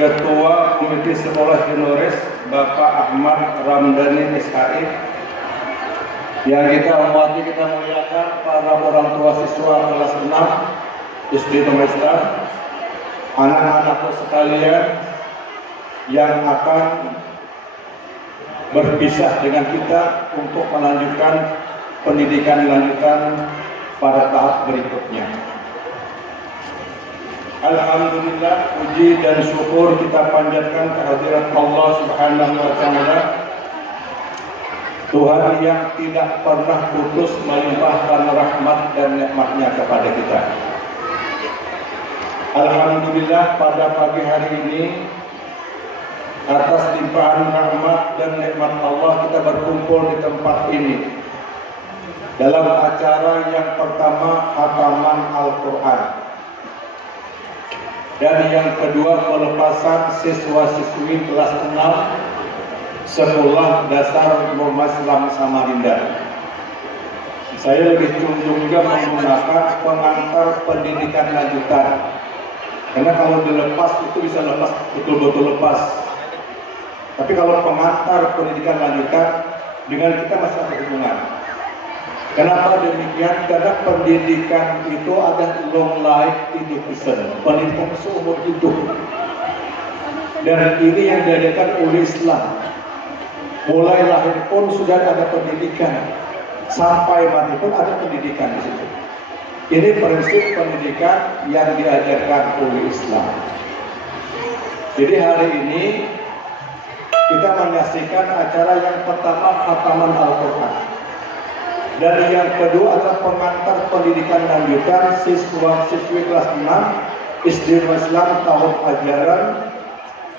Ketua Komite Sekolah Dinores Bapak Ahmad Ramdhani SHI, yang kita hormati, kita muliakan para orang tua siswa kelas 6 SD Domestar, anak-anakku sekalian yang akan berpisah dengan kita untuk melanjutkan pendidikan lanjutan pada tahap berikutnya. Alhamdulillah, puji dan syukur kita panjatkan kehadirat Allah Subhanahu wa Ta'ala, Tuhan yang tidak pernah putus melimpahkan rahmat dan nikmat-Nya kepada kita. Alhamdulillah, pada pagi hari ini atas limpahan rahmat dan nikmat Allah kita berkumpul di tempat ini dalam acara yang pertama, khataman Al-Quran, dan yang kedua, pelepasan siswa-siswi kelas 6 Sekolah Dasar Nur Maslam Samarinda. Saya lebih cenderung juga menggunakan pengantar pendidikan lanjutan, karena kalau dilepas itu bisa lepas, betul-betul lepas. Tapi kalau pengantar pendidikan lanjutan, dengan kita masih ada hubungan. Kenapa demikian? Karena pendidikan itu ada long life education, pendidikan seumur hidup. Dan ini yang diajarkan oleh Islam. Mulai lahir pun sudah ada pendidikan, sampai mati pun ada pendidikan di situ. Ini prinsip pendidikan yang diajarkan oleh Islam. Jadi hari ini kita menyaksikan acara yang pertama, khataman Al-Quran. Dan yang kedua adalah pengantar pendidikan lanjutan siswa-siswi kelas 6 SD Islam tahun ajaran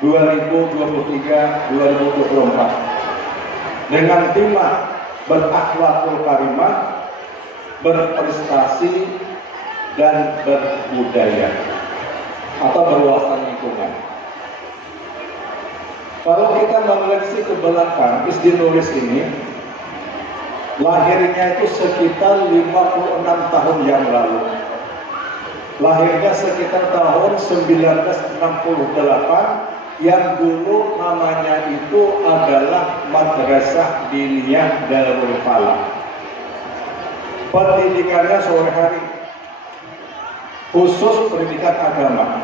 2023-2024 dengan tema berakhlakul karimah, berprestasi dan berbudaya atau berwawasan lingkungan. Kalau kita mengoleksi ke belakang, SD Nuris ini lahirnya itu sekitar 56 tahun yang lalu. Lahirnya sekitar tahun 1968, yang dulu namanya itu adalah Madrasah Diniyah Darul Falah. Pendidikannya sore hari, khusus pendidikan agama.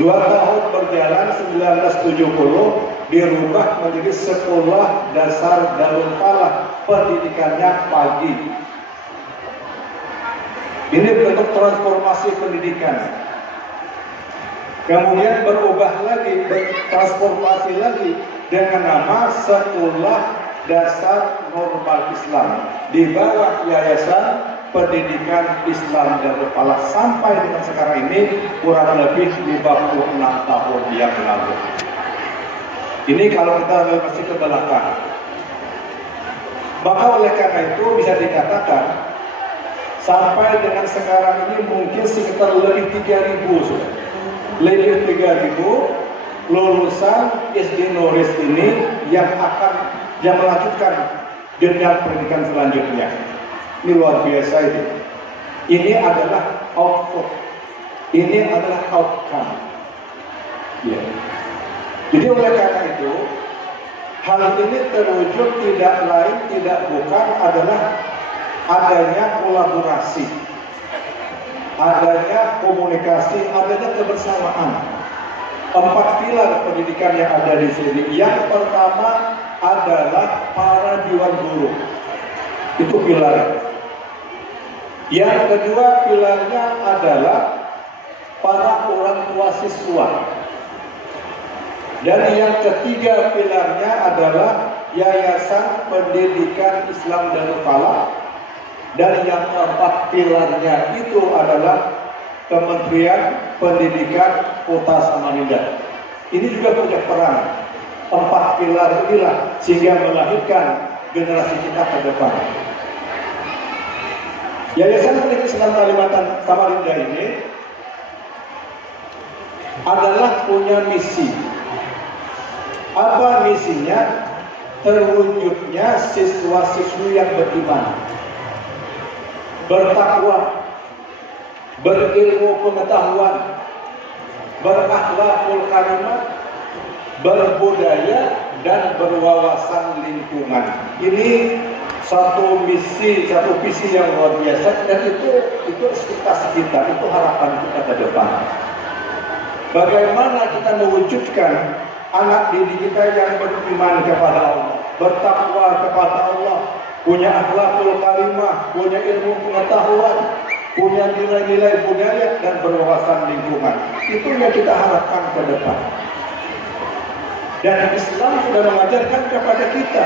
2 tahun berjalan, 1970 dirubah menjadi Sekolah Dasar Darul Falah, pendidikannya pagi. Ini bentuk transformasi pendidikan. Kemudian berubah lagi, bertransformasi lagi dengan nama Sekolah Dasar Normal Islam di bawah Yayasan Pendidikan Islam Darul Falah sampai dengan sekarang ini kurang lebih 56 tahun yang lalu. Ini kalau kita masih ke belakang. Maka oleh karena itu bisa dikatakan sampai dengan sekarang ini mungkin sekitar lebih 3.000 sudah. Lebih 3.000 lulusan SD Nuris ini yang melanjutkan jenjang pendidikan selanjutnya. Ini luar biasa itu. Ini adalah output. Ini adalah outcome. Ya. Jadi oleh karena itu, hal ini terwujud tidak lain tidak bukan adalah adanya kolaborasi, adanya komunikasi, adanya kebersamaan. 4 pilar pendidikan yang ada di sini. Yang pertama adalah para dewan guru. Itu pilar. Yang kedua pilarnya adalah para orang tua siswa. Dan yang ketiga pilarnya adalah Yayasan Pendidikan Islam Darul Falah. Dan yang keempat pilarnya itu adalah Kementerian Pendidikan Kota Samarinda. Ini juga punya peran. 4 pilar inilah sehingga melahirkan generasi kita ke depan. Yayasan Pendidikan Islam Kalimantan Samarinda ini adalah punya misi. Apa misinya? Terwujudnya siswa-siswi yang beriman, bertakwa, berilmu pengetahuan, berakhlakul karimah, berbudaya, dan berwawasan lingkungan. Ini satu misi, satu visi yang luar biasa, dan itu ekspektasi kita, itu harapan kita ke depan. Bagaimana kita mewujudkan anak didik kita yang beriman kepada Allah, bertakwa kepada Allah, punya akhlakul karimah, punya ilmu pengetahuan, punya nilai-nilai budaya, dan berwawasan lingkungan. Itu yang kita harapkan ke depan. Dan Islam sudah mengajarkan kepada kita,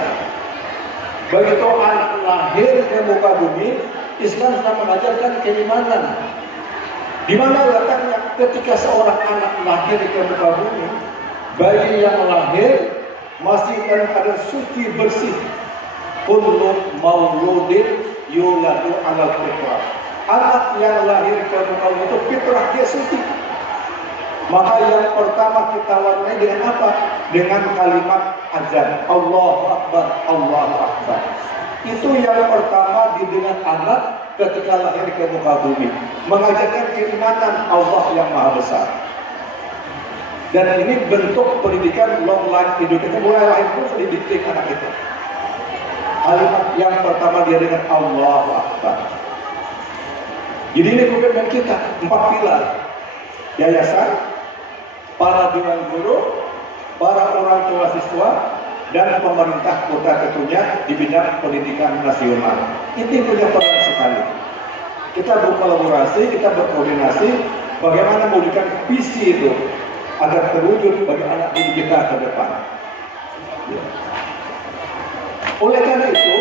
begitu anak lahir ke muka bumi, Islam sudah mengajarkan keimanan. Di mana letaknya ketika seorang anak lahir ke muka bumi, bayi yang lahir masih dalam keadaan suci bersih. Kullu mauludin yuladu alal fitrah. Anak yang lahir ke muka bumi itu fitrah, dia suci. Maka yang pertama kita warnai dengan apa? Dengan kalimat azan, Allahu Akbar, Allahu Akbar. Itu yang pertama didengar anak ketika lahir ke muka bumi, mengajarkan keimanan Allah yang Maha Besar. Dan ini bentuk pendidikan long life education. Mulai lahir pun sudah dididik anak itu. Kalimat yang pertama dia dengan Allahu Akbar. Jadi ini komitmen kita, 4 pilar: yayasan, para dewan guru, para orang tua siswa, dan pemerintah kota tentunya di bidang pendidikan nasional. Ini punya peran sekali. Kita berkolaborasi, kita berkoordinasi, bagaimana mewujudkan visi itu agar terwujud bagi anak didik kita ke depan. Ya. Oleh karena itu,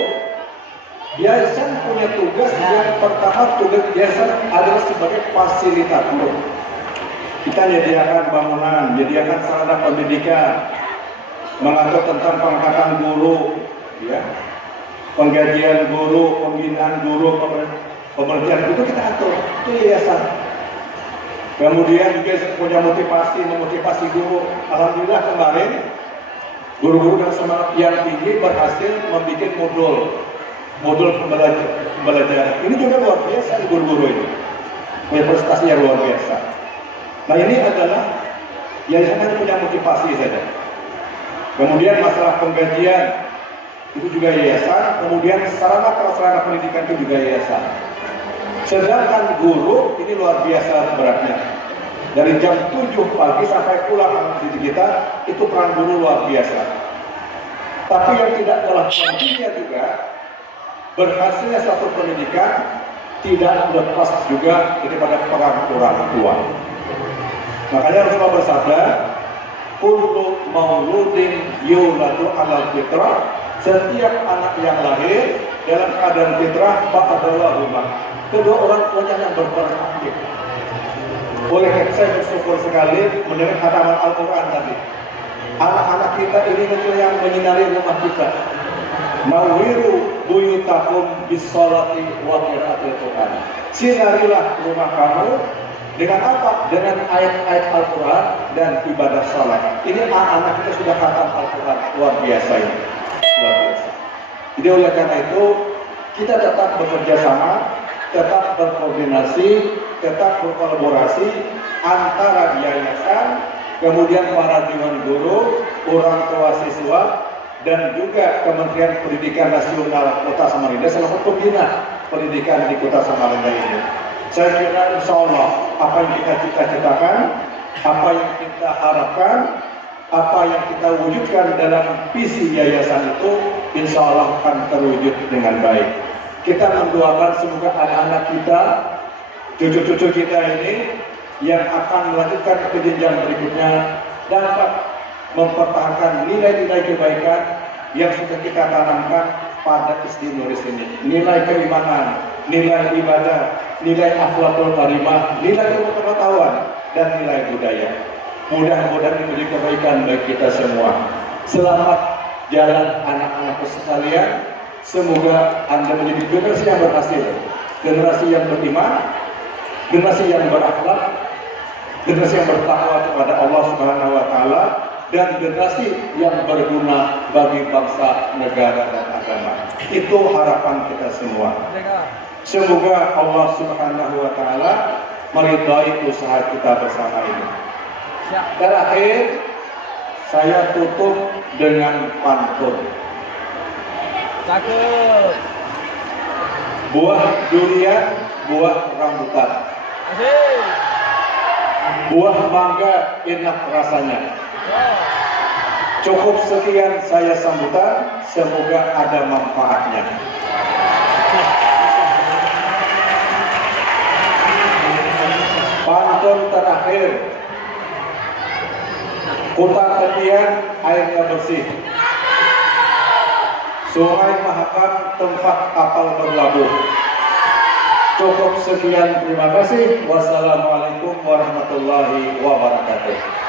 yayasan punya tugas yang pertama, tugas yayasan adalah sebagai fasilitator. Kita menyediakan bangunan, menyediakan sarana pendidikan, mengatur tentang pengangkatan guru, ya, penggajian guru, pembinaan guru, pemberhentian itu kita atur, itu yayasan. Kemudian juga punya memotivasi guru. Alhamdulillah kemarin guru-guru dengan semangat yang tinggi berhasil membuat modul pembelajaran. Ini juga luar biasa guru-guru ini, punya prestasinya luar biasa. Nah ini adalah yayasan punya motivasi saja. Kemudian masalah penggajian itu juga yayasan. Kemudian sarana prasarana pendidikan itu juga yayasan. Sedangkan guru ini luar biasa beratnya. Dari jam 7 pagi sampai pulang anak didik kita, itu peran guru luar biasa. Tapi yang tidak kalah pentingnya juga, berhasilnya satu pendidikan tidak lepas juga daripada peran orang tua. Makanya Rasulullah bersabda, kullu mauludin yuladu alal fitrah. Setiap anak yang lahir dalam keadaan fitrah, adalah rumah. Kedua orang tuanya yang berperan aktif. Oleh karena saya bersyukur sekali mendengar khataman Al-Quran tadi. Anak-anak kita ini betul yang menyinari rumah kita. Nawiru buyutakum bisolati wa qiraatil Quran. Sinarilah rumah kamu dengan apa? Dengan ayat-ayat Al-Quran dan ibadah salat. Ini anak-anak kita sudah khatam Al-Quran, luar biasa ini. Luar biasa. Jadi oleh karena itu kita tetap bekerja sama, tetap berkoordinasi, tetap berkolaborasi antara yayasan, kemudian para dewan guru, orang tua siswa, dan juga Kementerian Pendidikan Nasional Kota Samarinda selaku pembina pendidikan di Kota Samarinda ini. Saya kira insya Allah apa yang kita cita-citakan, apa yang kita harapkan, apa yang kita wujudkan dalam visi yayasan itu insya Allah akan terwujud dengan baik. Kita mendoakan semoga anak-anak kita, cucu-cucu kita ini yang akan melanjutkan ke jenjang berikutnya dapat mempertahankan nilai-nilai kebaikan yang sudah kita tanamkan pada SD Nuris ini. Nilai keimanan, nilai ibadah, nilai akhlakul karimah, nilai ilmu pengetahuan, dan nilai budaya. Mudah-mudahan ini menjadi kebaikan bagi kita semua. Selamat jalan anak-anakku sekalian. Semoga Anda menjadi generasi yang berhasil, generasi yang beriman, generasi yang berakhlak, generasi yang bertakwa kepada Allah Subhanahu wa Ta'ala, dan generasi yang berguna bagi bangsa, negara, dan agama. Itu harapan kita semua. Semoga Allah Subhanahu wa Ta'ala meridai usaha kita bersama ini. Terakhir, saya tutup dengan pantun. Cakep. Buah durian, buah rambutan. Asik. Buah mangga enak rasanya. Cukup sekian saya sambutan, semoga ada manfaatnya. Pantun terakhir. Kota Tepian airnya bersih. Sungai Mahakam tempat kapal berlabuh. Cukup sekian, terima kasih. Wassalamualaikum warahmatullahi wabarakatuh.